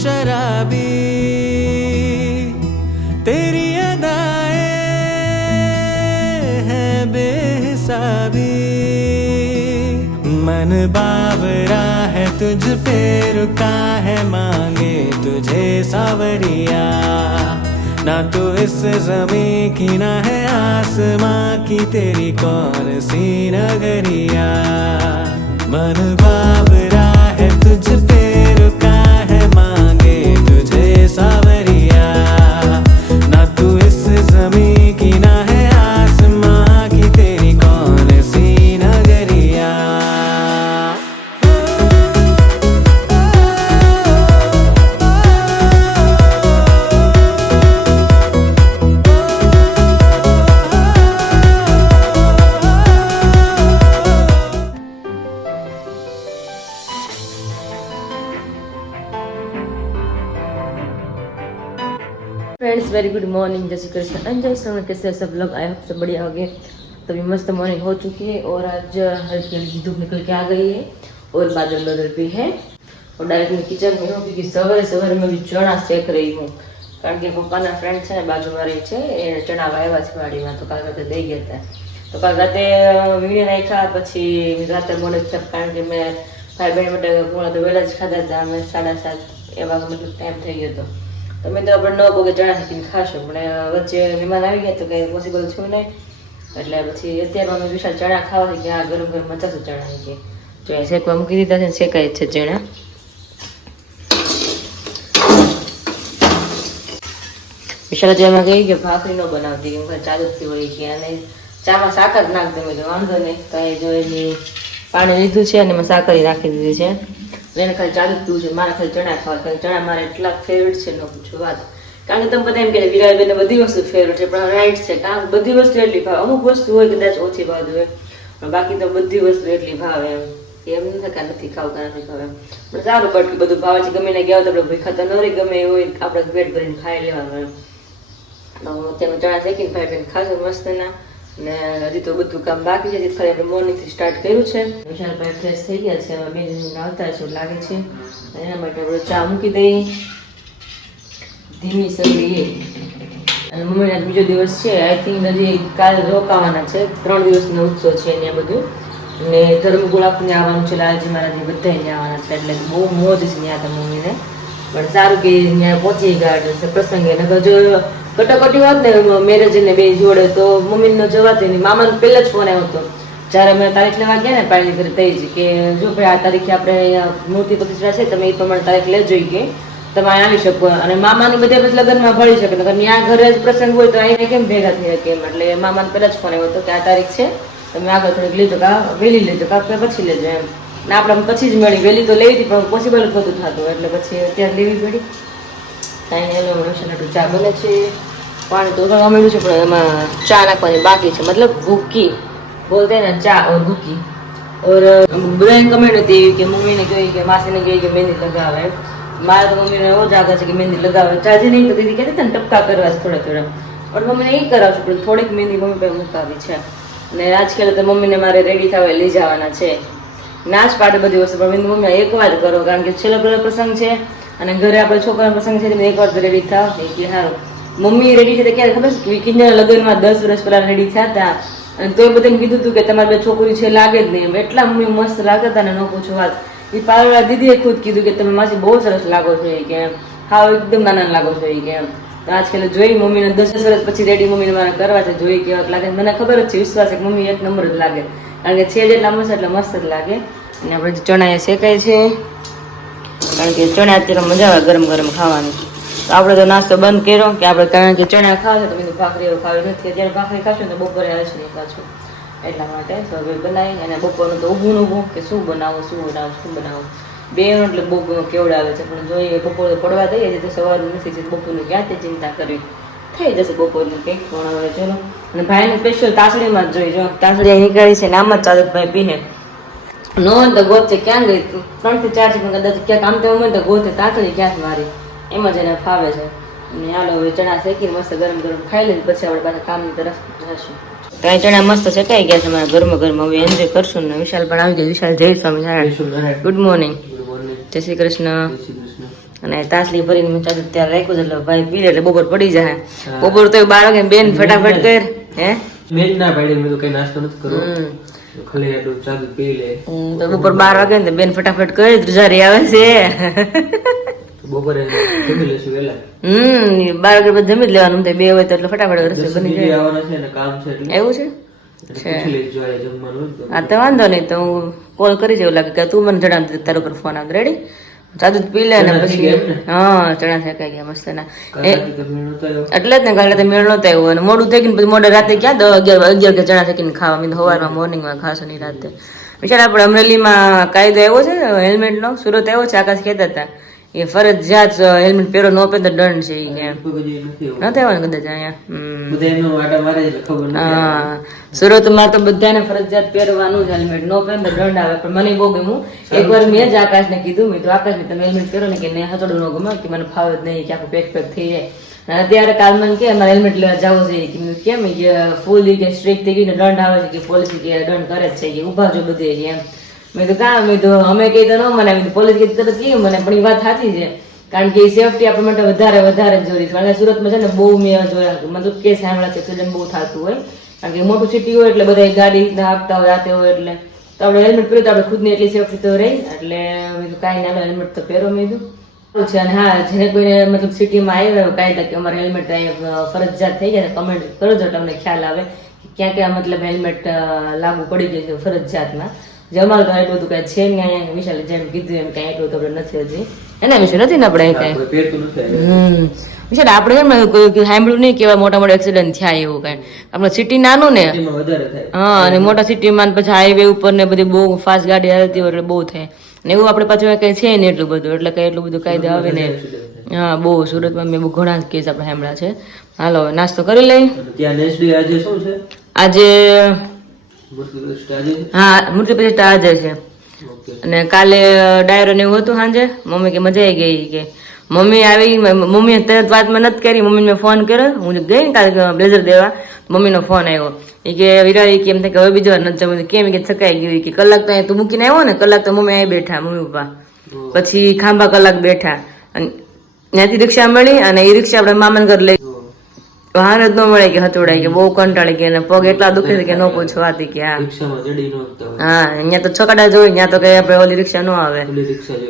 शराबी तेरी अदाएं हैं बेहिसाबी मन बावरा है तुझ पे रुका है मांगे तुझे सावरिया ना तो इस ज़मीं की ना है आसमां की तेरी कौन सी नगरिया मन बावरा है तुझ पे रुका है मांगे तुझे सावरिया ना तू इस ज़मीं की ना है आसमां की तेरी कौन सी नगरिया फ्रेंड्स वेरी गुड मॉर्निंग, जय श्री कृष्ण अंजय श्रवण। कैसे हैं सब लोग? आई होप सब बढ़िया हो गए। तभी मस्त मॉर्निंग हो चुकी है और आज हल्की हल्की धूप निकल के आ गई है और बादल बादल भी है और डायरेक्ट मैं किचन में हूँ क्योंकि सवेरे सवेरे में भी चना सेक रही हूँ कारण કે પપ્પાના ફ્રેન્ડ છે ને બાજુમાં રહી છે એ ચણા વાવ્યા છે વાડીમાં તો કાલ રાતે દઈ ગયા હતા તો કાલ રાતે વીણી નાખ્યા પછી રાતે મોડે થયા કારણ કે મેં ભાઈ બહેન માટે પૂરા તો વહેલા જ ખાધા હતા અમે 7:30 એવા મતલબ ટાઈમ થઈ ગયો હતો તો મેં તો આપણે 9 વાગે ચણા શેકીને ખાશું પણ વચ્ચે મહેમાન આવી ગયા તો કંઈ પોસિબલ થયું નહીં એટલે પછી અત્યારમાં અમે વિશાળ ચણા ખાવા કે આ ગરમ ગરમ મચાશે ચણા કે જો એ શેકવા મૂકી દીધા છે ને શેકાય જ છે ચણા વિશાળ તો એમાં કહી કે ભાખરી ન બનાવતી કેમ કે ચાલુ જ હોય કે અને ચામાં સાકર નાખ તમે તો વાંધો નહીં તો એ જો એની પાણી લીધું છે અને એમાં સાકર નાખી દીધી છે એને ખાલી ચાલુ જ પીવું છે મારે ખાલી ચણા ખાવા કારણ ચણા મારે એટલા ફેવરેટ છે ન પૂછો વાત કારણ કે તમે બધા એમ કહે વિરાયબેનને બધી વસ્તુ ફેવરેટ છે પણ રાઈટ છે કારણ કે બધી વસ્તુ એટલી ભાવે અમુક વસ્તુ હોય કદાચ ઓછી ભાવતી હોય પણ બાકી તો બધી વસ્તુ એટલી ભાવે એમ નથી કે નથી ખાવતા નથી ખાવે પણ સારું બટ બધું ભાવે છે ગમે ને ગયા તો આપણે ભૂખા તો ન રહી ગમે એ હોય આપણે પેટ ભરીને ખાઈ લેવાનું એમ તેમાં ચણા શેકીને ભાઈ બેન ખાશું મસ્ત ના ને હજી તો બધું કામ બાકી છે હજી ખાલી આપણે મોર્નિંગથી સ્ટાર્ટ કર્યું છે વિશાલભાઈ ફ્રેશ થઈ ગયા છે હવે 2 દિન આવતા છે એવું લાગે છે એના માટે આપણે ચા મૂકી દઈએ ધીમી સગડી અને મમ્મીના બીજો દિવસ છે આઈ થિંક હજી કાલ રોકાવાના છે 3 દિવસનો ઉત્સવ છે ને બધું ને ધર્મગુળ આપણને આવવાનું છે લાલજી મહારાજને બધા અહીંયા આવવાના છે એટલે બહુ મોજ છે ત્યાં તો મમ્મીને પણ સારું કે ત્યાં પહોંચી ગયા એટલે પ્રસંગે નકર જો કટોકટી હોત ને મેરેજ ને બે જોડે તો મમ્મીનો જવાતો નહીં મામાનો પહેલા જ ફોન આવ્યો હતો જ્યારે અમે તારીખ લેવા ગયા ને પાયલી ઘરે થઈ જ કે જો ભાઈ આ તારીખે આપણે મૂર્તિ પ્રતિષ્ઠા છે તમે એ પ્રમાણે તારીખ લેજો કે તમે અહીં આવી શકો અને મામાની બધે પછી લગ્નમાં ભળી શકે નકર ત્યાં ઘરે જ પ્રસંગ હોય તો અહીં કેમ ભેગા થઈ શકે એમ એટલે મામાનો પહેલા જ ફોન આવ્યો હતો કે આ તારીખ છે તમે આગળ થોડીક લેજો કા વહેલી લેજો કા પછી લેજો એમ ને આપણે પછી જ મળી વહેલી તો લેવી હતી પણ પોસિબલ જ નહોતું થતું એટલે પછી અત્યારે લેવી પડી કાંઈ એનો રસોઈનું ચા બને છે પાણી તો ઉકળવા માંડ્યું છે પણ એમાં ચા નાખવાની બાકી છે મતલબ ભૂકી બોલતે ને ચા ઓર ભૂકી ઓર બધાને કમેન્ટ હતી એવી કે મમ્મીને કહી કે માસીને કહી કે મહેંદી લગાવે મારે તો મમ્મીને એવો જ આગળ છે કે મહેંદી લગાવે ચાજી નહીં તો દીદી કહેતી ને ટપકા કરવા છે થોડા થોડા પણ મમ્મીને એ કરાવશું પણ થોડીક મહેંદી મમ્મી પાસે મુકાવી છે અને આજકાલ તો મમ્મીને મારે રેડી થવા લઈ જવાના છે નાચ પાડે બધી વસ્તુ પણ મમ્મી એકવાર કરો કારણ કે છેલ્લો પ્રસંગ છે અને ઘરે આપણે છોકરાનો પ્રસંગ છે એકવાર તો રેડી થાવ કે સારું મમ્મી રેડી છે ક્યારે ખબર છે વિકીના લગ્નમાં 10 વર્ષ પહેલા રેડી થયા હતા અને તોય બધાને કીધું હતું કે તમારી બે છોકરી છે લાગે જ નહીં એટલા મમ્મી મસ્ત લાગતા હતા ને ન પૂછો વાત એ પાર્લર દીદીએ ખુદ કીધું કે તમે માસી બહુ સરસ લાગો છો કે હા એકદમ નાના લાગો છો કે તો આજકાલ જોઈ મમ્મીને 10 વર્ષ પછી રેડી મમ્મીને મારે કરવા છે જોઈ કેવા લાગે મને ખબર જ છે વિશ્વાસ છે કે મમ્મી એક નંબર જ લાગે કારણ કે છે જેટલા મસ્ત એટલે મસ્ત જ લાગે અને આપણે ચણા શેકાય છે કારણ કે ચણા અત્યારે મજા આવે ગરમ ગરમ ખાવાની તો આપણે તો નાસ્તો બંધ કર્યો કે આપણે કારણ કે ચણા ખાવે તો મેં ભાખરી ખાવી નથી અત્યારે ભાખરી ખાશું ને બપોરે આવે છે નહીં પાછું એટલા માટે તો હવે બનાવી અને બપોરનું તો ઊભું કે શું બનાવું બેનું એટલે બહુ કેવડાવે છે પણ જોઈએ બપોરે પડવા દઈએ છે તો સવારનું નથી છે બપોરનું ક્યાંથી ચિંતા કરવી થઈ જશે બપોરનું કંઈક પણ હવે ચલો અને ભાઈને સ્પેશિયલ તાસડીમાં જ જોઈ જો તાસડી નીકળી છે નામ જ ચાલતભાઈ પીને નો તો ગોત ક્યાં ગઈ 3 થી 4 છે કદાચ ક્યાંક આમ તો તો ગોતે તાસડી ક્યાંક મારી એમ જ એને ફાવે છે અને હાલો હવે ચણા શેકીને મસ્ત ગરમ ગરમ ખાઈ લઈને પછી આપણે પાછા કામની તરફ જશું કાંઈ ચણા મસ્ત શેકાઈ ગયા છે મારા ગરમ ગરમ હવે એન્જોય કરશું ને વિશાલ પણ આવી જાય વિશાલ જય સ્વામિનારાયણ ગુડ મોર્નિંગ જય શ્રી કૃષ્ણ અને તાસલી ભરીને મેં ચાદુ ત્યારે રાખ્યું છે એટલે ભાઈ પી લે એટલે બપોર પડી જાય. બપોર તો 12 વાગે બેન ફટાફટ કર હે મેં ના પાડી મેં તો કઈ નાસ્તો નથી કરવો ખાલી આટલું ચાદુ પી લે. તો બપોર 12 વાગે ને બેન ફટાફટ કરે ધ્રુજારી આવે છે. બપોરે જમી લેશું વેલા. 12 વાગે પછી જમી જ લેવાનું થાય 2 હોય તો એટલે ફટાફટ રસોઈ બની જાય. આવવાના છે ને કામ છે એટલે એવું છે પૂછી લેજો આ જમવાનું હોય તો. હા તો વાંધો નહીં તો હું કોલ કરી જેવું લાગે કે તું મને જણાવ તારા ઉપર ફોન આવે રેડી ચાદુ પી લે ને પછી હા ચણા શેકાઈ ગયા મસ્ત ના એટલે જ ને કાલે તો મેળ નતો આવ્યો અને મોડું થઈ ગયું પછી મોડે રાતે ક્યાં 10 11 કે ચણા શેકીને ખાવા મેં સવારમાં મોર્નિંગમાં ખાશો નહીં રાતે બિચારા આપણે અમરેલીમાં કાયદો આવ્યો છે હેલ્મેટ નો સુરત આવ્યો છે આકાશ કહેતા હતા એ ફરજિયાત હેલ્મેટ પહેરો ન પહેર તો દંડ છે એ નથી આવ્યો ને કદાચ અહીંયા હા સુરતમાં તો બધાને ફરજિયાત પહેરવાનું જ હેલ્મેટ ન પહેર તો દંડ આવે પણ મને બહુ ગમ્યું એકવાર મેં જ આકાશને કીધું મેં તો આકાશને તમે હેલ્મેટ પહેરો ને કે નહીં હતોડું ન ગમે કે મને ફાવે જ નહીં કે આખું પેક થઈ જાય અને અત્યારે કાલ મને કે મારે હેલ્મેટ લેવા જવું છે કે મેં કેમ કે ફૂલ કે સ્ટ્રીક થઈ ગઈ દંડ આવે છે કે પોલીસ કે દંડ કરે જ છે કે ઉભા છો બધે એમ મેં તો કામ મેં તો અમે કઈ તો ન મને પોલીસ કઈ તરત કહ્યું મને પણ એ વાત સાચી છે કારણ કે સેફટી આપણા માટે વધારે જરૂરી છે કારણ કે સુરતમાં છે ને બહુ મેં જોયા મતલબ કેસ સાંભળ્યા છે એક્સિડન્ટ બહુ થતું હોય કારણ કે મોટું સિટી હોય એટલે બધા ગાડી આપતા હોય આતે હોય એટલે તો આપણે હેલ્મેટ પહેર્યું તો આપણે ખુદની એટલી સેફટી તો રહી એટલે મેં તો કાંઈ નાનો હેલ્મેટ તો પહેરો મેં કીધું છે અને હા જેને કોઈને મતલબ સિટીમાં આવ્યો કાયદા કે અમારે હેલ્મેટ ફરજિયાત થઈ જાય કમેન્ટ કરજો તમને ખ્યાલ આવે કે ક્યાં ક્યાં મતલબ હેલ્મેટ લાગુ પડી ગયું છે ફરજિયાતમાં જે અમારે તો એટલું બધું કઈ છે ને અહીંયા વિશાલે જેમ કીધું એમ કઈ એટલું તો આપણે નથી હજી એના વિશે નથી ને આપણે કઈ વિશાલ આપણે કેમ સાંભળ્યું નહીં કેવા મોટા મોટા એક્સિડન્ટ થયા એવું કઈ આપણે સિટી નાનું ને હા અને મોટા સિટીમાં પછી હાઈવે ઉપર ને બધી બહુ ફાસ્ટ ગાડી આવતી હોય એટલે બહુ થાય ને એવું આપણે પાછું કઈ છે ને એટલું બધું એટલે કઈ એટલું બધું કાયદા આવે ને હા બહુ સુરતમાં મેં બહુ ઘણા કેસ આપણે સાંભળ્યા છે. હાલો નાસ્તો કરી લઈ આજે હા મૂર્તિ પ્રતિષ્ઠા આજે છે અને કાલે ડાયરો ને એવું હતું સાંજે મમ્મી કે મજા આવી ગઈ કે મમ્મી આવી મમ્મી તરત વાતમાં નથી કરી મમ્મીને મેં ફોન કર્યો હું ગઈ ને કાલે બ્લેઝર દેવા મમ્મીનો ફોન આવ્યો એ કે વિરાળી કેમ થાય કે હવે બીજી વાર નથી જમવું કેમ કે થકાઈ ગયું કે કલાક તો તું મૂકીને આવ્યો ને કલાક તો મમ્મી અહીં બેઠા મમ્મી પપ્પા પછી ખાંભા કલાક બેઠા અને ત્યાંથી રિક્ષા મળી અને એ રિક્ષા આપણે મામાને ઘર લઈ વાહન જ ન મળે કે હતોડાય કે બહુ કંટાળી કે પગ એટલા દુખે છે કે ન પૂછવાથી કે હા અહીંયા તો છકડા જોઈ ત્યાં તો કઈ આપડે ઓલી રિક્ષા ન આવે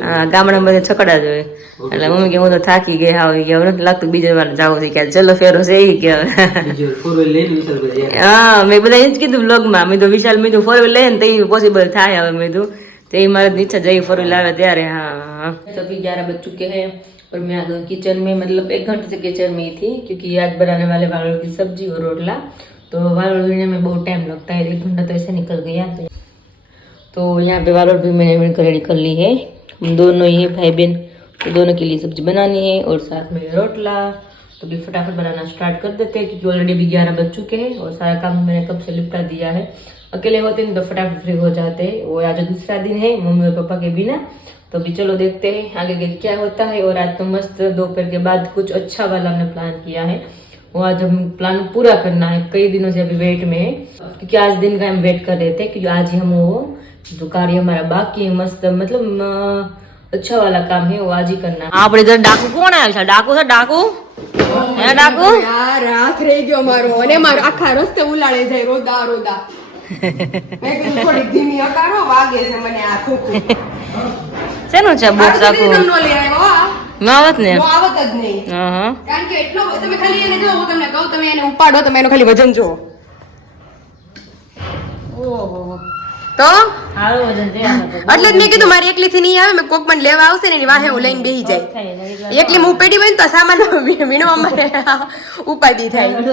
હા ગામડામાં બધે છકડા જોઈ એટલે મમ્મી કે હું તો થાકી ગઈ આવી ગયા નથી લાગતું બીજી વાર જાવ છે કે ચલો ફેરો છે એ કે હા મેં બધા એ જ કીધું બ્લોગમાં મેં તો વિશાલ મેં તો 4 વ્હીલ લઈએ ને તો એ પોસિબલ થાય હવે મેં તો એ મારી ઈચ્છા જઈ 4 વ્હીલ આવે ત્યારે हाँ सभी 11 बज चुके हैं और मैं आ गई किचन में मतलब 1 घंटे से किचन में ही थी क्योंकि आज बनाने वाले वालों की सब्जी और रोटला तो वालों भीने में बहुत टाइम लगता है 1 घंटा तो ऐसे निकल गया तो यहाँ पे वालों भी मैंने मिलकर रेडी कर ली है हम दोनों ये भाई बहन तो दोनों के लिए सब्जी बनानी है और साथ में रोटला तो भी फटाफट बनाना स्टार्ट कर देते हैं क्योंकि ऑलरेडी भी 11 बज चुके हैं और सारा काम मैंने कब से निपटा दिया है अकेले होते हैं तो फटाफट फ्री हो जाते हैं और आज दूसरा दिन है मम्मी और पापा के बिना तो अभी चलो देखते हैं आगे क्या होता है और आज तो मस्त दोपहर के बाद कुछ अच्छा वाला हमने प्लान किया है वो आज हम प्लान पूरा करना है कई दिनों से अभी वेट में है क्योंकि आज दिन का हम वेट कर रहे थे क्योंकि आज ही हम वो जो कार्य हमारा बाकी है मस्त मतलब अच्छा वाला काम है वो आज ही करना है આપણે તો ડાકુ કોણ આવ્યો છે ડાકુ હે ડાકુ યાર રાત રહી ગયો મારો અને મારો આખા રસ્તે ઉલાળે જાય રોદા રોદા મેં કીધું થોડી ધીમી અકારો વાગે છે મને આ ખોખું શેનું છે બોક્સ આખું નો લઈ આવ્યો માવત ને આવત જ નહીં હા કારણ કે એટલો તમે ખાલી એને જો હું તમને કહું તમે એને ઉપાડો તમે એનો ખાલી વજન જો ઓહો તો હાલો વજન દે એટલે જ મેં કીધું મારી એકલી થી નહીં આવે મેં કોક પણ લેવા આવશે ને એની વાહે હું લઈને બેહી જાય એકલી હું પેડી હોય ને તો સામાન વીણવા મારે ઉપાડી થાય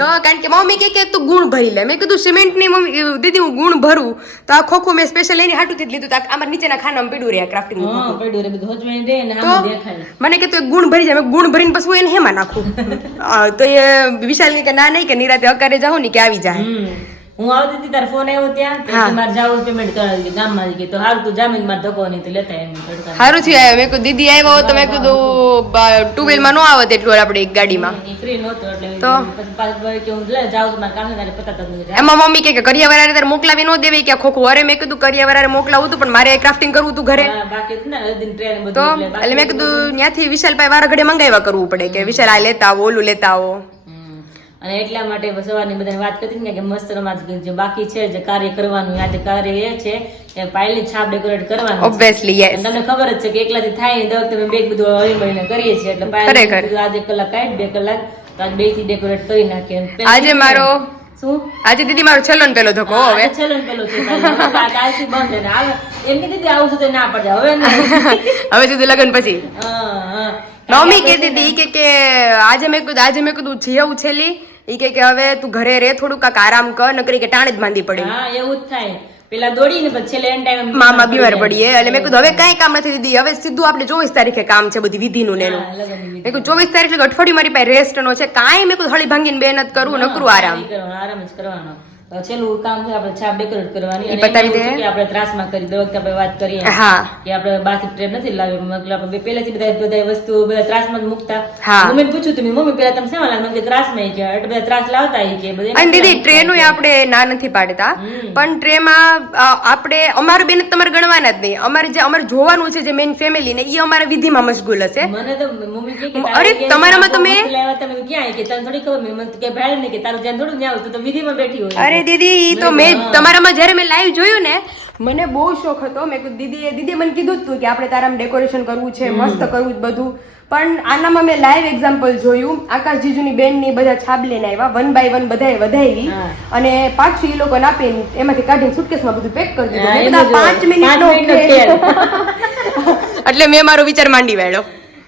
તો કારણ કે મમ્મી કે તું ગુણ ભરી લે મેં કીધું સિમેન્ટ ની મમ્મી દીદી હું ગુણ ભરું તો આ ખોખું મેં સ્પેશિયલ લઈને હાટું થી જ લીધું તો અમારા નીચેના ખાનામાં પડ્યું રહ્યા ક્રાફ્ટિંગ હા પડ્યું રે બધું હોજવાઈ દે ને આમ દેખાય મને કે તું ગુણ ભરી જાય મેં ગુણ ભરીને પછી હું એને હેમાં નાખું તો એ વિશાલ કે ના નહીં કે નિરાતે અકારે જાઉં ને કે આવી જાય હું આવતી હતી તાર ફોન આવ્યો ત્યાં તો કે મારે જાવું પેમેન્ટ કરાવી ગામમાં કે તો હારું તું જામીન માર ધક્કો નહીં તો લેતા એમ તડકા સારું થયું મેં કીધું દીદી આવ્યો તો મેં કીધું 2 વ્હીલ માં નો આવત એટલું આપણે એક ગાડીમાં ફ્રી નહોતો એટલે તો? પછી પાછું કે હું લે જાઉં તો મારે કામ છે તારે પતા તક એમાં મમ્મી કે કરિયાવરારે તારે મોકલાવી નો દેવી કે ખોખું અરે મેં કીધું કરિયાવરારે મોકલાવું હતું પણ મારે ક્રાફ્ટિંગ કરવું હતું ઘરે બાકી હતું ને અડધી ટ્રેન તો બધું એટલે મેં કીધું ત્યાંથી વિશાલભાઈ વારા ઘડે મંગાવ્યા કરવું પડે કે વિશાલ આ લેતા આવો ઓલું લેતા આવો અને એટલા માટે સવારની બધાને વાત કરતી ને કે મસ્ત રમાજ જે બાકી છે જે કાર્ય કરવાનું આજે કાર્ય એ છે કે પાયલની છાપ ડેકોરેટ કરવાનું છે. ઓબ્વિયસલી યસ તમને ખબર જ છે કે એકલાથી થાય ને દવત તમે બેગ બધું હળી મળીને કરીએ છીએ એટલે પાયલ આજે 1 કલાક કાઢ 2 કલાક તો આજ 2 થી ડેકોરેટ કરી નાખીએ. આજે મારો શું આજે દીદી મારો છેલ્લો ને પેલો ધક્કો હવે ચલો પેલો છે કાલથી બંધ ને આવે એમ કે દીદી આવું છું તો ના પડે હવે નહીં. હવે સીધું લગન પછી હા મમ્મી કહેતી હતી કે આજે મેં કીધું જીવું છેલ્લી ઈ કે હવે તું ઘરે રે થોડું કાક આરામ કર નકરી કે ટાણે જ માંદી પડી હા એવું જ થાય પેલા દોડીને પછી છેલ્લે એન્ડ ટાઈમ મામા બીમાર પડીએ એટલે મેં કીધું હવે કાંઈ કામ નથી દીદી હવે સીધું આપણે 24 તારીખે કામ છે બધી વિધિનું ને એનું મેં કીધું 24 તારીખ એટલે અઠવાડિયું મારી પાસે રેસ્ટ નો છે કાંઈ મેં કીધું હળી ભાંગીને મહેનત કરવું નકરું આરામ આરામ જ કરવાનો. છેલ્લું કામ છે આપણે છાપ ડેકોરેટ કરવાની ઈ અને બતાવી એમાં એવું દે. છે કે આપણે ત્રાસમાં કરી દર વખતે આપણે વાત કરીએ હા કે આપણે બાથી ટ્રેન નથી લાવી મતલબ આપણે પહેલેથી બધા વસ્તુ બધા ત્રાસમાં જ મૂકતા. હા. મમ્મીને પૂછ્યું તું મમ્મી પેલા તમે શેમાં લાવે? મને કે ત્રાસમાં કે એટલે બધા ત્રાસ લાવતા ઈ કે બધે અને દીદી ટ્રેનો આપણે ના નથી પાડતા પણ ટ્રેમાં આપણે અમારું બેન તમારે ગણવાના જ નહીં અમારે જોવાનું છે જે મેઇન ફેમિલી ને એ અમારા વિધિમાં મશગુલ હશે. મને તો મમ્મી કહે કે અરે, તમારામાં તો મેં- લાવ્યા તમે ક્યાં કે તને થોડી ખબર મને તો કે ભાઈ ને કે તારું ધ્યાન થોડું ન્યા આવતું તો વિધિમાં બેઠી હોય. અરે દીદી ઈ તો મેં તમારામાં જયારે મેં લાઈવ જોયું ને મને બહુ શોખ હતો. મેં કીધું દીદી મને કીધું જ તું કે આપણે તારામાં ડેકોરેશન કરવું છે મસ્ત કરવું જ બધું પણ આનામાં મેં લાઈવ એક્ઝામ્પલ જોયું. આકાશ જીજુની બેન ની બધા છાબ લઈને આવ્યા 1 by 1 બધાએ વધાવી અને પાછું એ લોકોને આપીને એમાંથી કાઢીને સુટકેસમાં બધું પેક કરી દીધું. મેં કીધું આ 5 મિનિટનો એટલે મેં મારો વિચાર માંડી વાળ્યો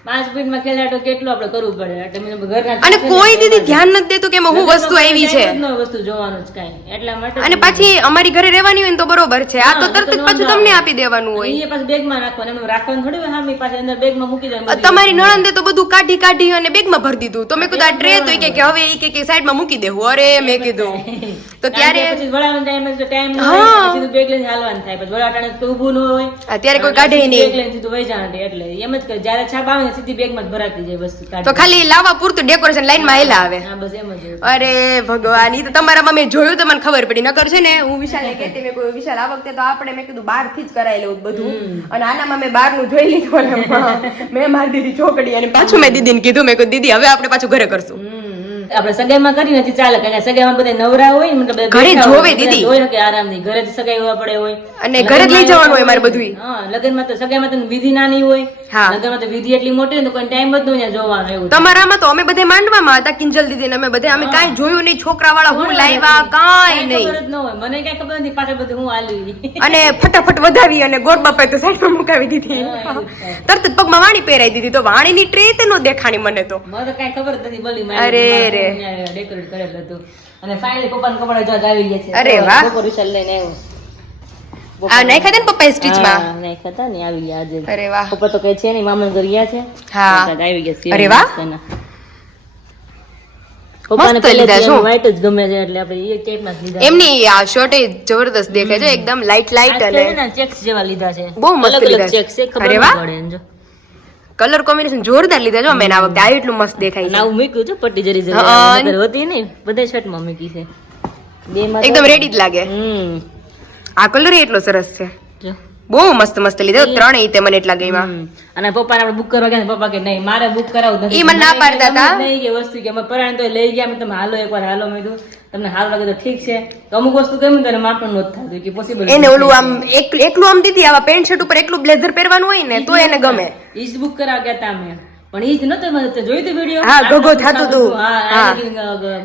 5 મિનિટમાં ખેલાટો કેટલું આપણે કરવું પડે એટલે મેં ઘરના અને કોઈ દીદી ધ્યાન નથી દેતું કે એમાં હું વસ્તુ આવી છે વસ્તુ જોવાનું જ કાંઈ એટલા માટે અને પાછી અમારી ઘરે રહેવાની હોય ને તો બરોબર છે આ તો તરત જ પાછું તમને આપી દેવાનું હોય. એ પાછું બેગમાં નાખવાનું એમ રાખવાનું થોડી હોય હા પાછી અંદર બેગમાં મૂકી દેવાનું તમારી નણંદે તો બધું કાઢી અને બેગમાં ભરી દીધું તો મેં કીધું આ ટ્રે તો ઈ કે હવે ઈ કે સાઈડમાં મૂકી દેવું. અરે મેં કીધું તો ત્યારે પછી વળાવાનો ટાઈમ સીધું બેગ લઈને હાલવાનું થાય પછી વળાટાણે તો ઊભું ન હોય અત્યારે કોઈ કાઢે નહીં બેગ લઈને સીધું વહી જવાનું એટલે એમ જ કરે જયારે છાપ આવે ને સીધી બેગમાં જ ભરાતી જાય વસ્તુ તો કાઢી ખાલી લાવવા પૂરતું ડેકોરેશન લાઈનમાં હેલા આવે. હા બસ એમ જ અરે ભગવાન ઈ તો તમારામાં મેં જોયું તો મને ખબર પડી નકર છે ને હું વિશાલને કહેતી મેં કોઈ વિશાલ આ વખતે તો આપણે મેં કીધું બહાર થી જ કરાવી લેવું બધું અને આનામાં મેં બહારનું જોઈ લીધું અને મેં મારી દીધી ચોકડી અને પાછું મેં દીદીને કીધું મેં કીધું દીદી હવે આપણે પાછું ઘરે કરશું. આપણે સગાઈમાં કરી નથી ચાલે કારણ કે સગાઈમાં બધા નવરા હોય ને મતલબ ઘરે જોવે દીદી. જોઈ શકે આરામથી ઘરે જ સગાઈ હોવા પડે હોય અને ઘરે જ લઈ જવાનું હોય મારે બધું. હા લગનમાં તો સગાઈમાં તો વિધિ નાની હોય હા. લગનમાં તો વિધિ એટલી મોટી હોય તો કોઈ ટાઈમ જ ન હોય જોવાનું એવું તમારામાં તો અમે બધે માંડવામાં હતા કિંજલ દીદી ને અમે બધે અમે કાંઈ જોયું નહીં છોકરા વાળા હું લાવ્યા કાંઈ નહીં ખબર જ ન હોય મને કઈ ખબર નથી પાછળ બધું હું આલી અને ફટાફટ વધાવી અને ગોળ બાપાએ તો સાઈડમાં મુકાવી દીધી તરત જ પગમાં વાણી પહેરાઈ દીધી તો વાણીની ટ્રે તે નો દેખાણી મને તો મને તો કઈ ખબર જ નથી બોલી અરે રે. ડેકોરેટ કરેલું હતું અને ફાઇનલી પપ્પાના કપડા જો આવી ગયા છે અરે વાહ. બપોર વિશાલ લઈને આવ્યો આ નાખ્યા હતા ને પપ્પાએ સ્ટીચમાં. હા, નહીં ખાતા ને આવી ગયા આજે અરે વાહ. પપ્પા તો કઈ છે નહીં મામા ઘર ગયા છે હા. તો આવી ગયા છે અરે વાહ. પપ્પાને મસ્ત લીધા પહેલેથી શું? white જ ગમે છે એટલે આપણે એ ટાઈપના જ લીધા એમની આ શર્ટ એ જબરદસ્ત દેખાય છે એકદમ લાઈટ લાઈટ અને ચેક્સ જેવા લીધા છે બહુ મસ્ત અલગ અલગ લીધા છે. ચેક્સ છે ખબર અરે ન વાહ. પડે એમ જો કલર કોમ્બિનેશન જોરદાર લીધા જો મેં આ વખતે આ એટલું મસ્ત દેખાય છે નાવું મૂક્યું છે પટ્ટી જરી જરી હા. નકર હતી ને બધા શર્ટમાં મૂકી છે બે માં એકદમ રેડી જ લાગે. આ કલર એટલો સરસ છે જો બહુ મસ્ત મસ્ત લીધા ત્રણેય તે મને એટલા ગમ્યા. અને પપ્પાને આપણે બુક કરવા ગયા ને પપ્પા કે નહીં મારે બુક કરાવવું નથી. ઈ મને ના પાડતા હતા. નહીં કે વસ્તુ કે અમે પરાણે તો લઈ ગયા મેં તમે હાલો એકવાર હાલો મેં કીધું તમને હાલ લાગે તો ઠીક છે તો અમુક વસ્તુ ગમી તો એને માપણ નહોતું થતું કે પોસિબલ એને ઓલું આમ એકલું આમ દીધી આવા પેન્ટ શર્ટ ઉપર એકલું બ્લેઝર પહેરવાનું હોય ને તો એને ગમે. ઈ જ બુક કરાવ ગયા હતા અમે પણ ઈ જ નતો મને જોયું તો વિડિયો હા, ગોગો થાતું હતું. હા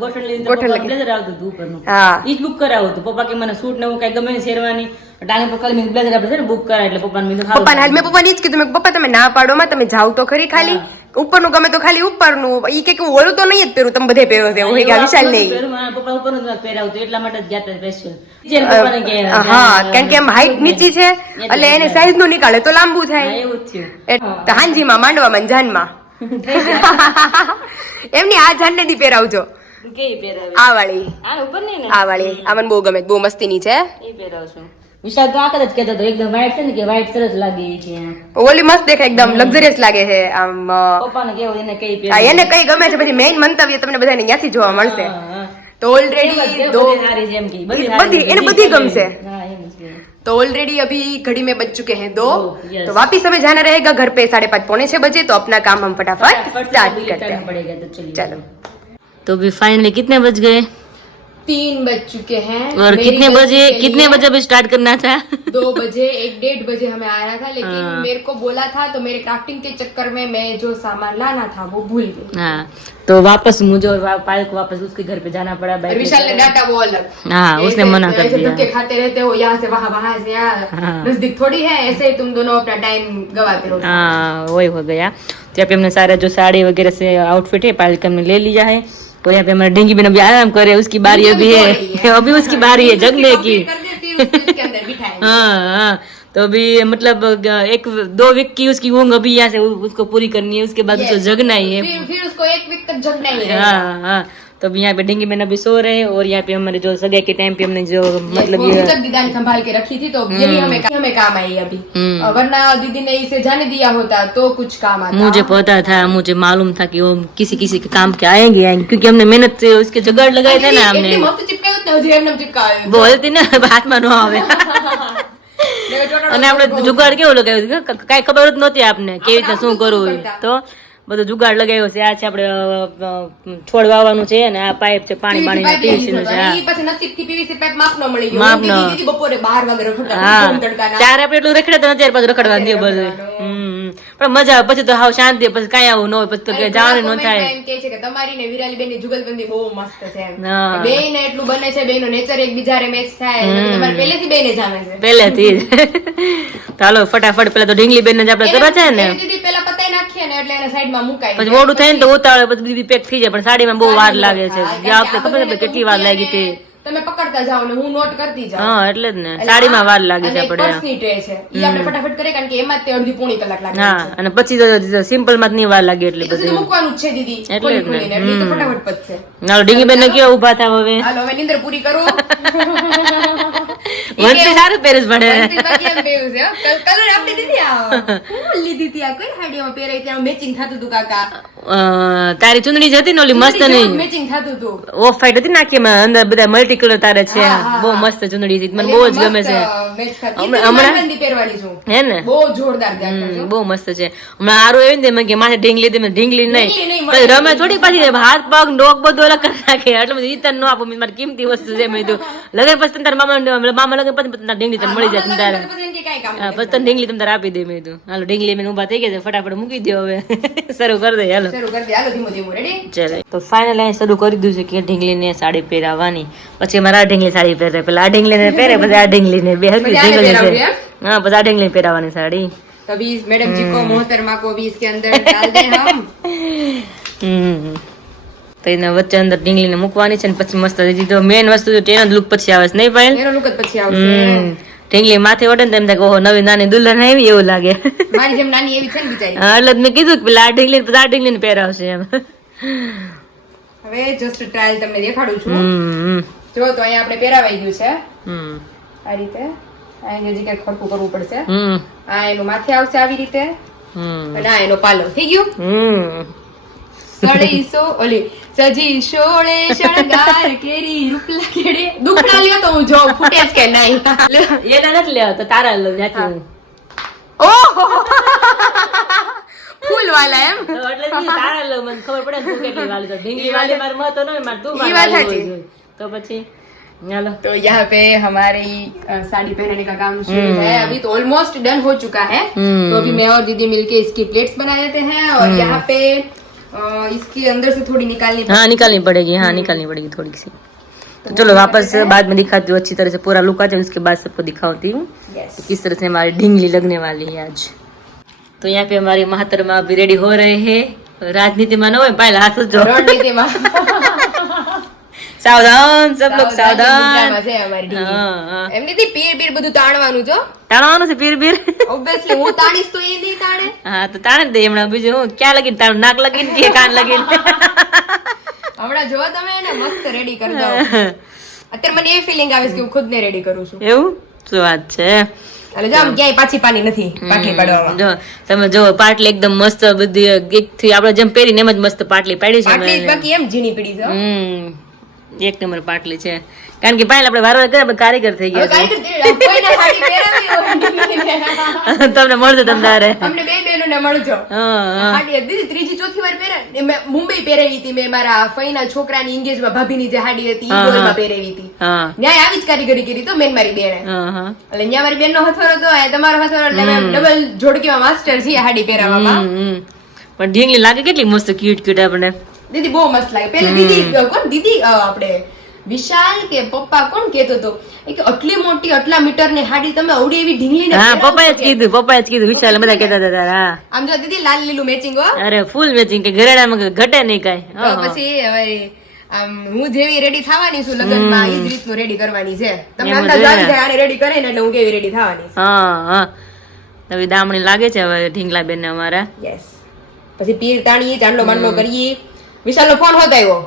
ગોઠણ લીધી બ્લેઝર આવતું હતું ઉપરનું હા ઈ જ બુક કરાવું હતું પપ્પા કે મને સૂટ ને હું કઈ ગમે ને શેરવાની ટાંગે પર ખાલી મેં બ્લેઝર આપણે છે ને બુક કરાય એટલે પપ્પાને મેં કીધું પપ્પાને હાલ મેં પપ્પાને ઈ જ કીધું મેં પપ્પા તમે ના પાડો માં તમે જાવ તો ખરી ખાલી ઉપરનું ગમે તો ખાલી ઉપરનું ઈ કે ઓલું તો નહીં જ પહેરું તમે બધે પહેરો છે હું કે વિશાલ નહીં. પપ્પા ઉપરનું જ પહેરાવતું એટલા માટે જ ગયા હતા સ્પેશિયલ પપ્પાને કે હા કારણ કે એમ હાઈટ નીચી છે એટલે એને સાઈઝ નું નીકાળે તો લાંબુ થાય એવું જ થયું તો હાંજીમાં માંડવામાં ને જાનમાં એમની આ જાનને દી પહેરાવજો કેવી પહેરાવે આ વાળી આ ઉપર નહીં ને આ વાળી આ મને બહુ ગમે બહુ મસ્તીની છે એ પહેરાવશું વિશાલ તો આખા જ કહેતો હતો એકદમ વ્હાઈટ છે ને કે વ્હાઈટ સરસ લાગે છે ઓલી મસ્ત દેખાય એકદમ લક્ઝરિયસ લાગે છે આમ પપ્પાને કેવું એને કઈ હા, એને કઈ ગમે છે પછી મેઇન મંતવ્ય તમને બધાને ત્યાંથી જોવા મળશે તો ઓલરેડી દો સારી છે એમ કે બધી એને બધી ગમશે હા એમ છે तो ऑलरेडी अभी घड़ी में बज चुके हैं 2 yes. तो वापिस हमें जाना रहेगा घर पे 5:30 पौने 6 बजे तो अपना काम हम फटाफट स्टार्ट करते हैं पड़ेगा तो चलिए चलो तो अभी फाइनली कितने बज गए 3 बज चुके हैं और कितने बजे अभी स्टार्ट करना था 2 बजे 1-1:30 बजे हमें आना था लेकिन मेरे को बोला था तो मेरे क्राफ्टिंग के चक्कर में मैं जो सामान लाना था वो भूल गई हाँ तो वापस मुझे और पायल को वापस उसके घर पे जाना पड़ा और विशाल ने डांटा वो अलग हाँ उसने मना कर ऐसे दिया धक्के खाते रहते हो यहाँ से वहाँ से यहाँ नजदीक थोड़ी है ऐसे ही तुम दोनों अपना टाइम गवाते हो हाँ वही हो गया तो यहाँ पे हमने सारा जो साड़ी वगैरह से आउटफिट है पायल का हमने ले लिया है और यहाँ पे हमारे डेंगी बहन अभी आराम करे उसकी बारी अभी है अभी उसकी बारी है जगने की हाँ तो अभी मतलब 1-2 वीक की उसकी ऊँग अभी यहाँ से उसको पूरी करनी है उसके बाद उसको जगना ही है फिर उसको 1 वीक तक जगना ही है हाँ हाँ तो अभी यहाँ पे डेंगी बहन अभी सो रहे हैं और यहाँ पे हमारे जो सगाई के टाइम पे हमने जो मतलब ये दीदा ने संभाल के रखी थी तो यही हमें काम आई अभी वरना दीदी ने इसे जाने दिया होता तो कुछ काम आता मुझे पता था मुझे मालूम था कि वो किसी किसी के काम के आएंगे क्योंकि हमने मेहनत से उसके जुगाड़ लगाए थे ने हमने મસ્ત ચિપકાવ્યું જ ન હજી એમને ચિપકાવ્યું બોલતી ને હાથમાં ન આવે અને આપણે જુગાડ કેવું લગાવ્યું કઈ ખબર જ નહોતી આપને કેવી રીતે શું કરવું તો બધું જુગાડ લગાવ્યો છે આ છે આપણે છોડ વાવવાનું છે અને આ પાઇપ છે પાણી પાણી પીવીસી નું છે ઈ પછી નસીબથી પીવીસી પાઇપ માપનો મળી ગયો માપનો. દીદી બપોરે 12 વાગે રખડતા હા તડકાના ત્યારે આપણે એટલું રખડે તો ત્યારે પાછું રખડવા દે બધું પણ મજા આવે પછી તો હાવ શાંતિ પછી કઈ આવું ન હોય પછી તો કે જવાનું ન થાય એમ કે છે કે તમારી ને વિરાલી બેન ની જુગલબંધી બહુ મસ્ત છે એમ હા. બેન એટલું બને છે બેનો નેચર એકબીજારે મેચ થાય તમારે પહેલેથી બેને જામે છે પહેલેથી જ ચાલો ફટાફટ પેલા તો ઢીંગલી બેન જ આપણે કરવા છે ને દીદી પેલા પતાઈ નાખીએ ને એટલે એને સાઈડમાં મુકાઈ પછી મોડું થાય ને તો ઉતાવળે પછી દીદી પેક થઈ જાય પણ સાડીમાં બહુ વાર લાગે છે ગયા વખતે ખબર છે કેટલી વાર લાગી હતી તમે પકડતા જાઓ ને હું નોટ કરતી જાઉં હા એટલે જ ને સાડીમાં વાર લાગી છે આપણે પર્સની ટ્રે છે ઈ આપણે ફટાફટ કરીએ કારણ કે એમાં જ તે અડધી પોણી કલાક લાગે હા અને પછી તો સિમ્પલ માં જ નહીં વાર લાગે એટલે તો સુધી બધી મૂકવાનું જ છે દીદી એટલે જ ખોલી ને. ખોલીને એટલે ઈ તો ફટાફટ પતશે ચાલો ઢીંગી બેન કેવા ઉભા થાવ હવે હાલો હવે નીંદર પૂરી કરો વનપીસ સારું પહેરે જ પડે વનપીસ બાકી એમ પહેર્યું છે હો. કલર આપણી દીદી આ હું લીધી હતી આ કઈ હાડીમાં પહેરાઈ ત્યાં મેચિંગ થતું હતું કાકા તારી ચુંદડી જ હતી ને ઓલી મસ્ત નહીં મેચિંગ થતું હતું ઓફ ફાઈટ હતી નાખી એમાં અંદર બધા મલ્ટી કલર તારે છે બહુ મસ્ત ચુંદડી હતી મને બહુ જ ગમે છે મેચ થતી હમણાં- હમણાં પહેરવાની છું હે ને બહુ જોરદાર દેખાય છે બહુ મસ્ત છે હમણાં હારું એવી ને કે માથે ઢીંગલી દે ઢીંગલી ઢીંગલી નહીં નહીં મળે. પછી રમે થોડી પાછી હાથ પગ ડોક બધું અલગ કરી નાખે એટલે બધું ઈ તને ન આપું મારી કિંમતી વસ્તુ છે મેં કીધું લગન પછી તને તારા મામા લગન પછી તારા ઢીંગલી તને મળી જાય તને તારે પછી એમ કે કાંઈ કામ હા, પછી તને ઢીંગલી તમે તારે આપી દે મેં કીધું હાલો ઢીંગલી મેં ઉભા થઈ ગયા છે ફટાફટ મૂકી દો હવે શરૂ કરી દે હાલો શરૂ કરી દે હાલો ધીમું ધીમું રેડી ચાલો તો ફાઇનલ અહીં શરૂ કરી દીધું છે કે ઢીંગલીને સાડી પહેરાવવાની પછી અમારે આ ઢીંગલી સાડી પહેરે પેલા આ ઢીંગલીને પહેરે પછી આ ઢીંગલીને બે હરખી પછી આને ઢીંગલી પહેરાવવી, છે હા પછી આ ઢીંગલી પહેરાવવાની સાડી तो अभी इस मैडम जी को मोहतरमा को अभी इसके अंदर डाल दे हम તો એના વચ્ચે અંદર ઢીંગલીને મૂકવાની છે ને પછી મસ્ત હજી તો મેઇન વસ્તુ તો તેનો લુક પછી આવે છે નહીં પાયલ मेरा लुक જ પછી આવશે ઢીંગલી માથે ઓઢે ને તો એમ થાય કે ઓહો નવી નાની દુલ્હન આવી એવું લાગે મારી જેમ નાની એવી છે ને બિચારી હા, એટલે જ મેં કીધું કે પેલા આ ઢીંગલી પછી આ ઢીંગલીને પહેરાવશે એમ હવે જસ્ટ ટ્રાયલ તમને દેખાડું છું હમ જો તો અહીંયા આપણે પહેરાવાઈ ગયું છે હમ આ રીતે અહીંયા હજી કઈક ખડકું કરવું પડશે હમ આ એનું માથે આવશે આવી રીતે હમ અને આ એનો પાલો થઈ ગયું હમ સળી સો ઓલી સજી શોળે શણગાર કેરી રૂપલા કેડે દુખડા લ્યો તો હું જોઉં ફૂટે જ કે નહીં એના નથી લેવા તો તારા લઉં ત્યાંથી હું. ઓહો ફૂલ વાલા એમ તો એટલે જ કીધું તારા લઉં મને ખબર પડે ને તું કેટલી વાલી છો ઢીંગલી વાલી મારે મહત્વ ન હોય મારે તું ઈ મારે વાત વાલી સાચી. હોય. તો પછી ચાલો तो यहाँ पे हमारी साड़ी पहनने का काम शुरू है अभी तो ऑलमोस्ट डन हो चुका है तो अभी मैं और दीदी मिलके इसकी प्लेट्स बना देते हैं और यहाँ पे इसके अंदर से थोड़ी निकालनी हाँ निकालनी पड़ेगी हाँ निकालनी पड़ेगी थोड़ी सी तो चलो वापस बाद में दिखाती हूँ अच्छी तरह से पूरा लुक आते हैं उसके बाद सबको दिखाती हूँ Yes. तो किस तरह से हमारी ढींगली लगने वाली है आज तो यहाँ पे हमारी महातरमा अभी रेडी हो रहे हैं राजनीति में न हो पहले हाथ जो રણનીતિમાં सावधान सब लोग सावधान ગુંડામાં છે અમારી ઢીંગલી. हाँ हाँ એમ નથી પીર પીર બધું તાણવાનું જો તાણવાનું છે પીર પીર ઓબ્વિયસલી હું તાણીશ તો એ નહીં તાણે હા તો તાણે જ દે હમણાં બીજું હું ક્યાં લગીને તારું નાક લગીને કે કાન લગીને હમણાં જો તમે એને મસ્ત રેડી કરી દો. અત્યારે મને એ ફિલિંગ આવે છે કે હું ખુદ ને રેડી કરું છું. એવું શું વાત છે? એટલે જો આમ ક્યાંય પાછી પાની નથી પાટલી પાડવામાં. જો તમે જો પાટલી એકદમ મસ્ત બધી એક થી આપણે જેમ પહેરીને એમ જ મસ્ત પાટલી પાડી છે. પાટલી બાકી એમ ઝીણી પડી છે. એક નંબર પાટલી છે. કારણ કે પહેલા આપણે વારવાર કરે કારીગર થઈ ગયા કોઈને સાડી પહેરાવી હોય તમને મળશે તમારે. અમને બે બહેનોને મળજો. સાડી દીદી ત્રીજી ચોથી વાર પહેરે. મેં મુંબઈ પહેરાવી હતી, મેં મારા ફઈના છોકરાની એંગેજમાં ભાભીની જે સાડી હતી ઈ ગોળમાં પહેરાવી હતી. ન્યાય આવી જ કારીગરી કરી તો મેન મારી બેને. એટલે ન્યા મારી બેનનો હથોરો તો તમારો હથોરો એટલે ડબલ જોડકીમાં માસ્ટર છે સાડી પહેરાવામાં. પણ ઢીંગલી લાગે કેટલી મસ્ત ક્યુટ ક્યુટ આપણે. દીદી બહુ મસ્ત લાગે. પેલા દીદી કોણ દીદી આપણે વિશાલ કે પપ્પા કોણ કેતો હતો કે આટલી મોટી આટલા મીટર ની હાડી તમે અવડી એવી ઢીંગલી ને. હા પપ્પાએ જ કીધું વિશાલ બધા કહેતા હતા. હા આમ જો દીદી લાલ લીલું મેચિંગ હો. અરે ફૂલ મેચિંગ કે ઘરેણામાં ઘટે નહીં કાઈ. તો પછી હવે આમ હું જેવી રેડી થવાની છું લગનમાં ઈ જ રીતનું રેડી કરવાની છે. તમને અંદાજ આવી જાય આને રેડી કરે ને એટલે હું કેવી રેડી થવાની છું. હા નવી દામણી લાગે છે હવે ઢીંગલા બેન અમારા. યસ. પછી પીર તાણીએ ચાંદલો બાંડલો કરીએ. વિશાલનો ફોન હોત આવ્યો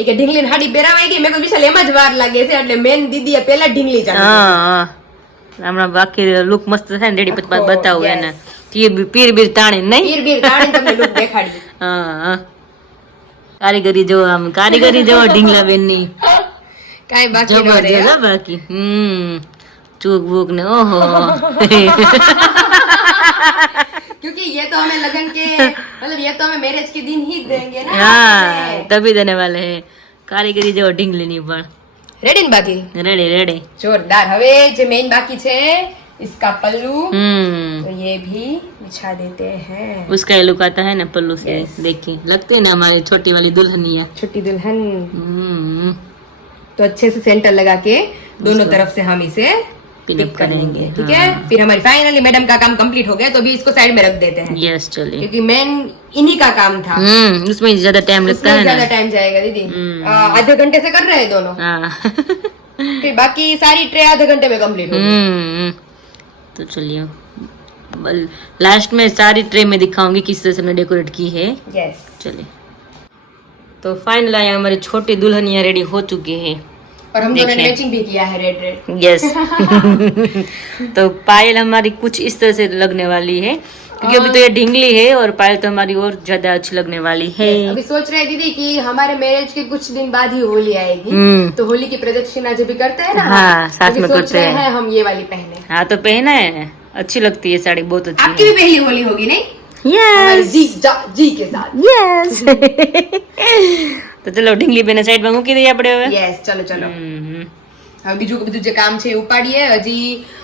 એ કે ઢીંગલી ની હાડી પહેરાવાઈ ગઈ. મેં કહ્યું વિશાલ એમાં જ વાર લાગે છે એટલે મેન દીદીએ પેલા ઢીંગલી ચાંદી. હમણાં બાકી લુક મસ્ત થાય ને રેડી પછી બતાવું એને. પીર બીર તાણી નહીં પીર બીર તાણી તમને લુક દેખાડી. હા કારીગરી જો આમ કારીગરી જો ઢીંગલા બેન ની કાઈ બાકી ન રહે બાકી. ચૂક બુક ને ઓહો. क्योंकि ये तो हमें लगन के मतलब ये तो हमें मैरिज के दिन ही देंगे ना. हाँ तभी देने वाले हैं. कारीगरी जो ढींगली नहीं पण रेडी ने बाकी रेडी जोरदार. હવે જે મેઇન બાકી છે इसका पल्लू तो ये भी बिछा देते हैं. उसका ये लुक आता है ना पल्लू से. देखिए लगती है ना हमारी छोटी वाली दुल्हनिया. छोटी दुल्हन. तो अच्छे से सेंटर लगा के दोनों तरफ से हम इसे पिक कर लेंगे. ठीक है. फिर हमारी फाइनली मैडम का काम कंप्लीट हो गया तो अभी इसको साइड में रख देते हैं. यस चलिए क्योंकि मेन इन्हीं का काम था. उसमें ज्यादा टाइम लगता है. ज्यादा टाइम जाएगा दीदी. आधे घंटे से कर रहे हैं दोनों. फिर बाकी सारी ट्रे आधे घंटे में कंप्लीट होगी. तो चलिए लास्ट में सारी ट्रे में दिखाऊंगी किस तरह से हमने डेकोरेट की है. यस चलिए तो फाइनल आया हमारी छोटी दुल्हनिया रेडी हो चुकी है. और हम दोनों ने मैचिंग भी किया है रेड रेड. यस. तो पायल हमारी कुछ इस तरह से लगने वाली है क्योंकि अभी तो ये ढींगली है और पायल तो हमारी और ज्यादा अच्छी लगने वाली है. अभी सोच रहे हैं दीदी कि हमारे मैरिज के कुछ दिन बाद ही होली आएगी तो होली की प्रदक्षिणा जब भी करते हैं ना हाँ साथ में करते हैं हम ये वाली पहने. हाँ तो पहना है अच्छी लगती है साड़ी बहुत अच्छी. आपकी भी पहली होली होगी नहीं? यस जी के साथ. यस. તો ચલો ઢીંગલી બેને સાઈડમાં મૂકી દઈએ આપણે હવે. યસ ચલો ચલો. હવે બીજું બધું જે કામ છે એ ઉપાડીએ. હજી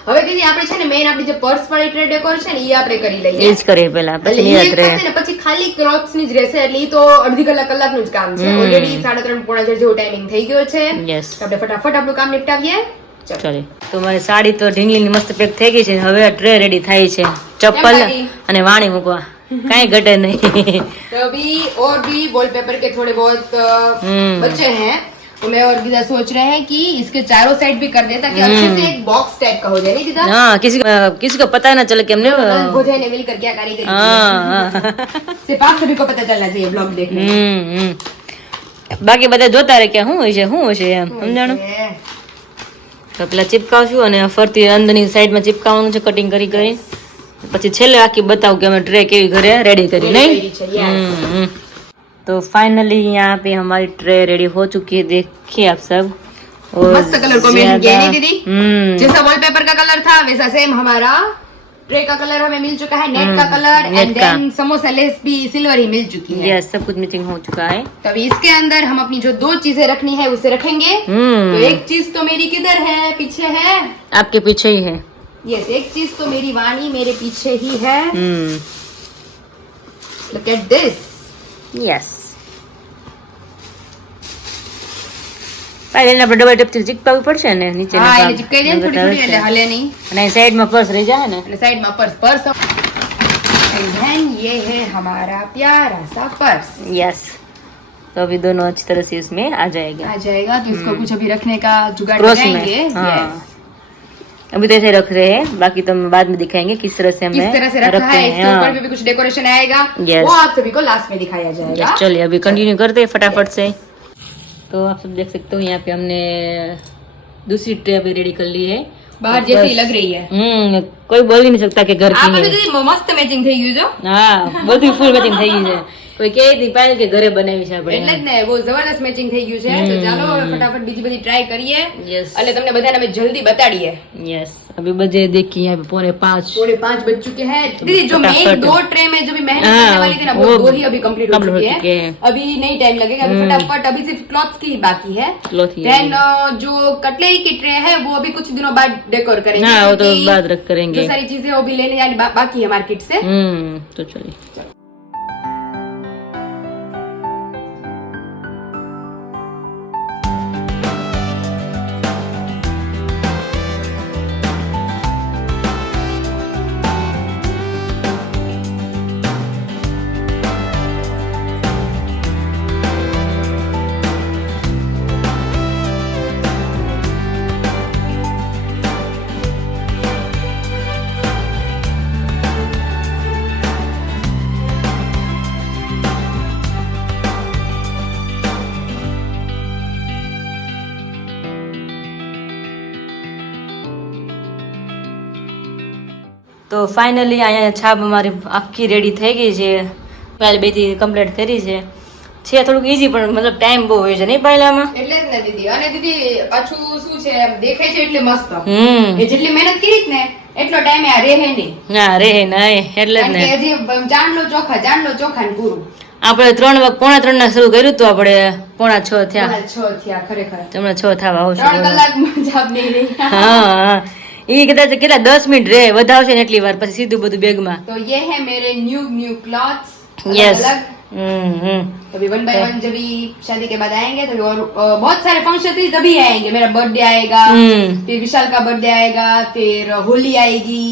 હવે દીદી આપણે છે ને મેઈન આપણી જે પર્સ વાળી ટ્રે ડેકોર છે ને એ આપણે કરી લઈએ. એ જ કરીએ પહેલા પછી નિયત રહે ને પછી ખાલી ક્લોથ્સ ની જ રહેશે એટલે એ તો અડધી કલાકનું જ કામ છે. ઓલરેડી 3:30 જેવો ટાઈમિંગ થઈ ગયો છે. યસ આપણે ફટાફટ આપણું કામ નિપટાવીએ. ચલો તો મારી સાડી તો ઢીંગલીની મસ્ત પેક થઈ ગઈ છે. હવે ટ્રે રેડી થાય છે ચપ્પલ અને વાણી મૂકવા. कहीं घटे नहीं. तो अभी और भी वॉलपेपर के थोड़े बहुत बचे हैं तो मैं और दीदा सोच रहे हैं कि इसके चारों साइड भी कर दे ताकि अच्छे से एक बॉक्स टाइप का हो जाए. नहीं दीदा? हाँ किसी को पता ना चले कि हमने बुझे ने मिलकर क्या कारीगरी की है. सिर्फ आप सभी को पता चलना चाहिए ब्लॉग देखने. બાકી બધા જોતા રહે કે શું હશે એમ સમજાણું. તો પેલા ચિપકાવશું અને ફરતી અંદરની સાઈડમાં ચિપકાવવાનું છે કટિંગ કરી પછી છેલ્લે આખી બતાવું कि हमें ट्रे केवी घरे रेडी करी नहीं. तो फाइनली यहाँ पे हमारी ट्रे रेडी हो चुकी है. देखिए आप सब और मस्त कलर कॉम्बिनेशन किया नहीं दीदी? जैसा वॉलपेपर का कलर था वैसा सेम हमारा ट्रे का कलर हमें मिल चुका है. नेट का colour and then samosa lace भी सिल्वर ही मिल चुकी है. यस सब कुछ मिक्सिंग हो चुका है. तो अभी इसके अंदर हम अपनी जो 2 चीजें रखनी है उसे रखेंगे. तो एक चीज तो मेरी किधर है? पीछे है. आपके पीछे ही है. यस एक चीज तो मेरी वाणी मेरे पीछे ही है. Look at this. यस પહેલા આપણે ડબલ ટેપથી ચિપકાવવું પડશે ને નીચે. હા એટલે ચિપકાઈ દે થોડી થોડી એટલે હલે નહીં. અને સાઈડમાં પર્સ રહી જાય ને એટલે સાઈડમાં પર્સ एंड देन ये है हमारा प्यारा सा पर्स. यस तो अभी दोनों अच्छी तरह से इसमें आ जाएगा. तो इसको कुछ अभी रखने का जुगाड़ लगाएंगे. अभी तो ऐसे रख रहे हैं बाकी तो हम बाद में दिखाएंगे किस तरह से हमें रखा है. इसके ऊपर भी कुछ डेकोरेशन आएगा वो आप सभी को लास्ट में दिखाया जाएगा. चलिए अभी कंटिन्यू करते हैं फटाफट से. तो आप सब देख सकते हो यहाँ पे हमने दूसरी ट्रे अभी रेडी कर ली है બહાર જેસી લગ રહી હે कोई बोल ही नहीं सकता कि घर આ की બધું है મસ્ત મેચિંગ થઈ ગયું છે हाँ બધું ફૂલ મેચિંગ થઈ ગયું છે કોઈ કહે નહીં પાયલ કે ઘરે બનાવી છે આપણે એટલે જ ને બહુ જબરદસ્ત મેચિંગ થઈ ગયું છે તો ચાલો હવે ફટાફટ બીજી બધી ટ્રાય કરીએ Yes. એટલે તમને બધાને અમે જલ્દી બતાડીએ यस अभी बजे देखिए यहाँ पे 4:45 5:30 बज चुके हैं दीदी जो मेन फटाफट। 2 ट्रे में जो भी मेहनत हाँ, करने वाली थी ना वो वो 2 ही अभी कंप्लीट हो complete हो चुकी चुके है हैं। अभी नहीं टाइम लगेगा अभी फटाफट अभी सिर्फ क्लॉथ्स की ही बाकी है Cloth ही देन जो कटलेरी की ट्रे है वो अभी कुछ दिनों बाद डेकोर करेंगे हाँ वो तो क्योंकि बाद रख करेंगे जो सारी चीजें वो भी लेने जानी बाकी है मार्केट से तो चलिए તો ફાઇનલી અહીંયા છાપ અમારી આખી રેડી થઈ ગઈ છે પહેલા બેથી કમ્પ્લીટ કરી છે થોડુંક ઈઝી પણ મતલબ ટાઈમ બહુ હોય છે નહીં પહેલામાં એટલે જ ને દીદી અને દીદી પાછું શું છે એમ દેખાય છે એટલે મસ્ત હમ એ જેટલી મહેનત કરી જ ને એટલો ટાઈમ આ રહે નહીં ના રે નહીં એટલે જ કારણ ને કે હજી જાણ લો ચોખા ને પૂરું આપણે 3:45 ના શરૂ કર્યું હતું આપણે 5:45 થયા 6 થયા ખરેખર તમને 6 થવા આવશે 3 કલાકમાં જાપ નહીં રહી હા એ કદાચ કેટલા 10 મિનિટ રહે વધાવશે ને એટલી વાર પછી સીધું બધું બેગમાં तो ये है मेरे न्यू क्लॉथ्स यस अलग अभी 1 बाय 1 जब भी शादी के बाद आएंगे तो और बहुत सारे फंक्शन थे तभी आएंगे मेरा बर्थडे आएगा फिर विशाल का बर्थडे आएगा फिर होली आएगी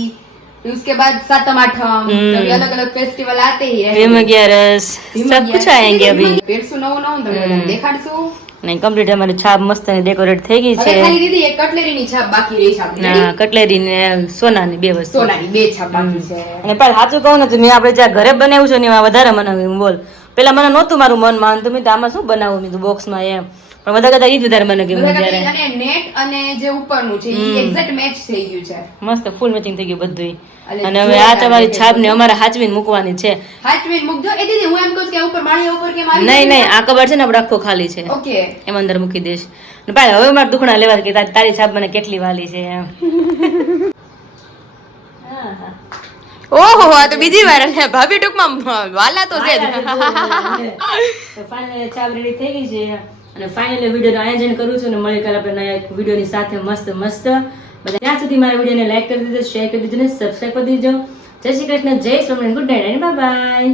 फिर उसके बाद 7म 8મ तभी अलग अलग फेस्टिवल आते ही है भीम 11 सब कुछ आएंगे अभी पेरसू नવું તમને દેખાડશું નહીં કમ્પ્લીટ અમારી છાપ મસ્ત અને ડેકોરેટ થઈ ગઈ હવે છે ખાલી દીદી એક કટલેરીની છાપ બાકી રહી છે આપણી ના કટલેરી ને સોનાની બે વસ્તુ સોનાની બે છાપ બાકી છે અને પહેલા સાચું કહું ને તો મેં આપણે જ્યાં ઘરે બનાવ્યું છે ને એમાં વધારે બનાવ્યું બોલ પેલા મને નહોતું મારું મન માનતું મેં તો આમાં શું બનાવું મેં બોક્સમાં એમ પણ બધા કરતા ઈ જ વધારે મને ગમ્યું બધા ત્યારે કરતા અને નેટ અને જે ઉપરનું છે ઈ એક્ઝેક્ટ મેચ થઈ ગયું છે મસ્ત ફૂલ મેચિંગ થઈ ગયું બધું અલે અને હવે આ તમારી છાપ ને અમારે હાચવીને મૂકવાની છે હાચવીને મૂકજો એ દીદી હું એમ કહું છું કે ઉપર માળિયા ઉપર કે મારી નહીં નહીં આ કબાટ છે ને આપણે આખો ખાલી છે ઓકે એમ અંદર મૂકી દઈશ ને ભાઈ હવે મારે દુખણા લેવા કે તારી છાપ મને કેટલી વાલી છે એમ ઓહો આ તો બીજી વાર છે ભાભી ટૂંકમાં વાલા તો છે તો ફાઇનલી છાપ રેડી થઈ ગઈ છે અને ફાઇનલી વિડીયોનું આયોજન કરું છું અને મળી કાલે આપણે નયા એક વિડીયોની સાથે મસ્ત બધા ત્યાં સુધી મારા વિડીયોને લાઈક કરી દીધો શેર કરી દીધો ને સબસ્ક્રાઈબ કરી દીધો જય શ્રી કૃષ્ણ જય સ્વામિનારાયણ ગુડ નાઇટ અને બાય બાય